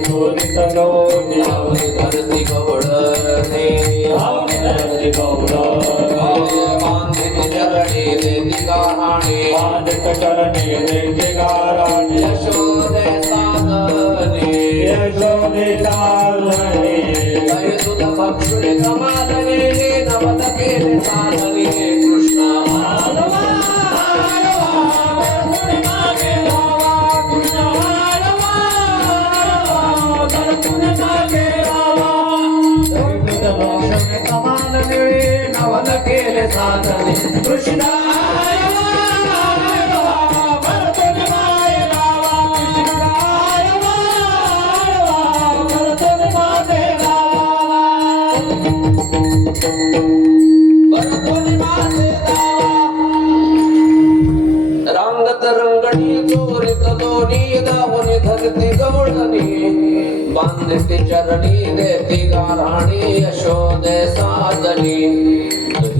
चोरित लोणी धरती गवळणे बांधित चरणी देती गाराणे बांधित चरणी देती गाराणे यशोदे साधने यशोदे साधने दय तुझ भक्षुणे कमालने नवत केले साधने कृष्ण नवल केले साधने कृष्ण रांगत रंगणी चोरित लोणी दावणी धरती गवळणी बांधते चरणी देती गाराणी यशोदे साजनी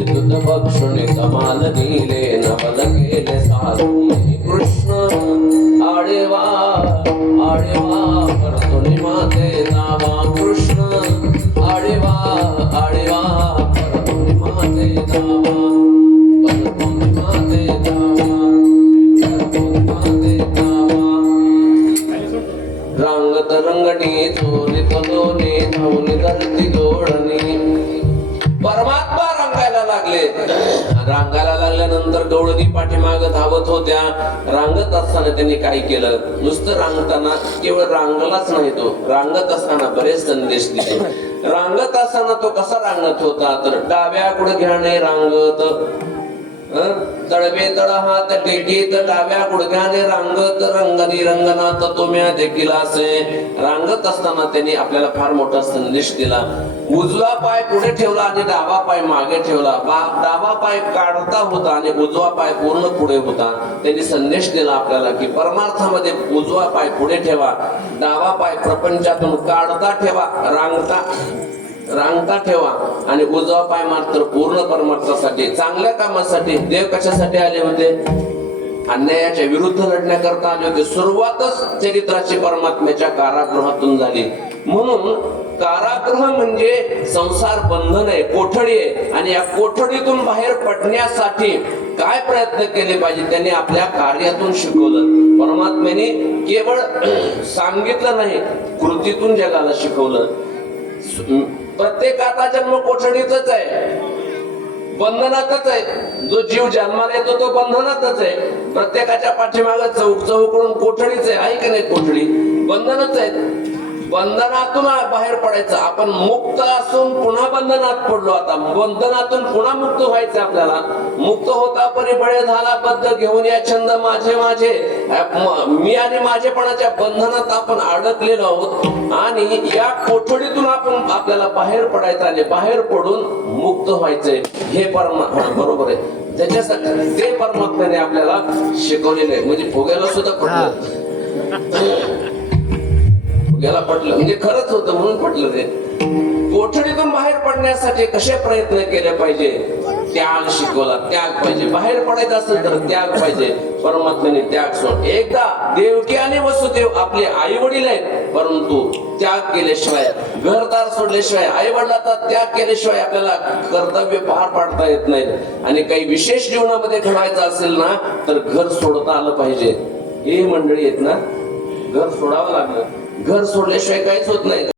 दूध भक्षुणे कमाल नीले नवल केले साधने कृष्ण आडेवा आडेवा परतुनी माते नावा कृष्ण आडेवा आडेवा परतुनी माते नावा परतुनी माते नावा परतुनी माते नावा रांगत रंगणी चोरीत लोणी धावणी धरती जोडणी परमात्मा रंगायला लागले. रांगायला लागल्यानंतर गवळणी पाठीमाग धावत होत्या. रांगत असताना त्यांनी काय केलं, नुसतं रांगताना केवळ रांगलाच नाही, तो रांगत असताना बरेच संदेश दिले. रांगत असताना तो कसा रांगत होता तर डाव्या गुडघ्याने रांगत तळवे तळ हात टेकीत डाव्या गुडघ्याने रांगत रंगनी रंगनात तुम्या देखील असे रांगत असताना त्यांनी आपल्याला फार मोठा संदेश दिला. उजवा पाय पुढे ठेवला आणि डावा पाय मागे ठेवला. डावा पाय काढता होता आणि उजवा पाय पूर्ण पुढे होता. त्यांनी संदेश दिला आपल्याला की परमार्थामध्ये उजवा पाय पुढे ठेवा, डावा पाय प्रपंचातून काढता ठेवा, रांगता ठेवा आणि उजवा पाय मात्र पूर्ण परमार्थासाठी, चांगल्या कामासाठी. देव कशासाठी आले होते? अन्यायाच्या विरुद्ध लढण्याकरता आले होते. सुरुवातच चरित्राची परमात्म्याच्या कारागृहातून झाली. म्हणून कारागृह म्हणजे संसार बंधन आहे, कोठडी आहे. आणि या कोठडीतून बाहेर पडण्यासाठी काय प्रयत्न केले पाहिजे त्यांनी आपल्या कार्यातून शिकवलं. परमात्म्याने केवळ सांगितलं नाही, कृतीतून जगाला शिकवलं. प्रत्येकाचा जन्म कोठडीतच आहे, बंधनातच आहे. जो जीव जन्माला येतो तो बंधनातच आहे. प्रत्येकाच्या पाठीमागे चौकडून कोठडीच आहे की नाही? कोठडी बंधनच आहे. बंधनातून बाहेर पडायचं. आपण मुक्त असून पुन्हा बंधनात पडलो. आता बंधनातून पुन्हा मुक्त व्हायचं आपल्याला. मुक्त होता परिबळे झाला बद्ध घेऊन या छंद माझे माझे, मी आणि माझेपणाच्या बंधनात आपण अडकलेलो आहोत. आणि या कोठडीतून आपण आपल्याला बाहेर पडायचं आणि बाहेर पडून मुक्त व्हायचंय. हे बरोबर आहे. त्याच्यासाठी ते परमात्म्याने आपल्याला शिकवलेलं आहे. म्हणजे फुग्याला सुद्धा पडलं, याला पटलं म्हणजे खरंच होतं म्हणून पटलं. ते कोठडीतून बाहेर पडण्यासाठी कसे प्रयत्न केले पाहिजे? त्याग शिकवला. त्याग पाहिजे. बाहेर पडायचं असेल तर त्याग पाहिजे. परमात्म्याने त्याग सोड. एकदा देवकी आणि वसुदेव आपले आई वडील आहेत, परंतु त्याग केल्याशिवाय, घरदार सोडल्याशिवाय, आई वडिलांचा त्याग केल्याशिवाय आपल्याला कर्तव्य पार पाडता येत नाहीत. आणि काही विशेष जीवनामध्ये घडायचं असेल ना तर घर सोडता आलं पाहिजे. हे मंडळी आहेत ना, घर सोडावं लागलं. घर सोडल्याशिवाय काहीच होत नाही.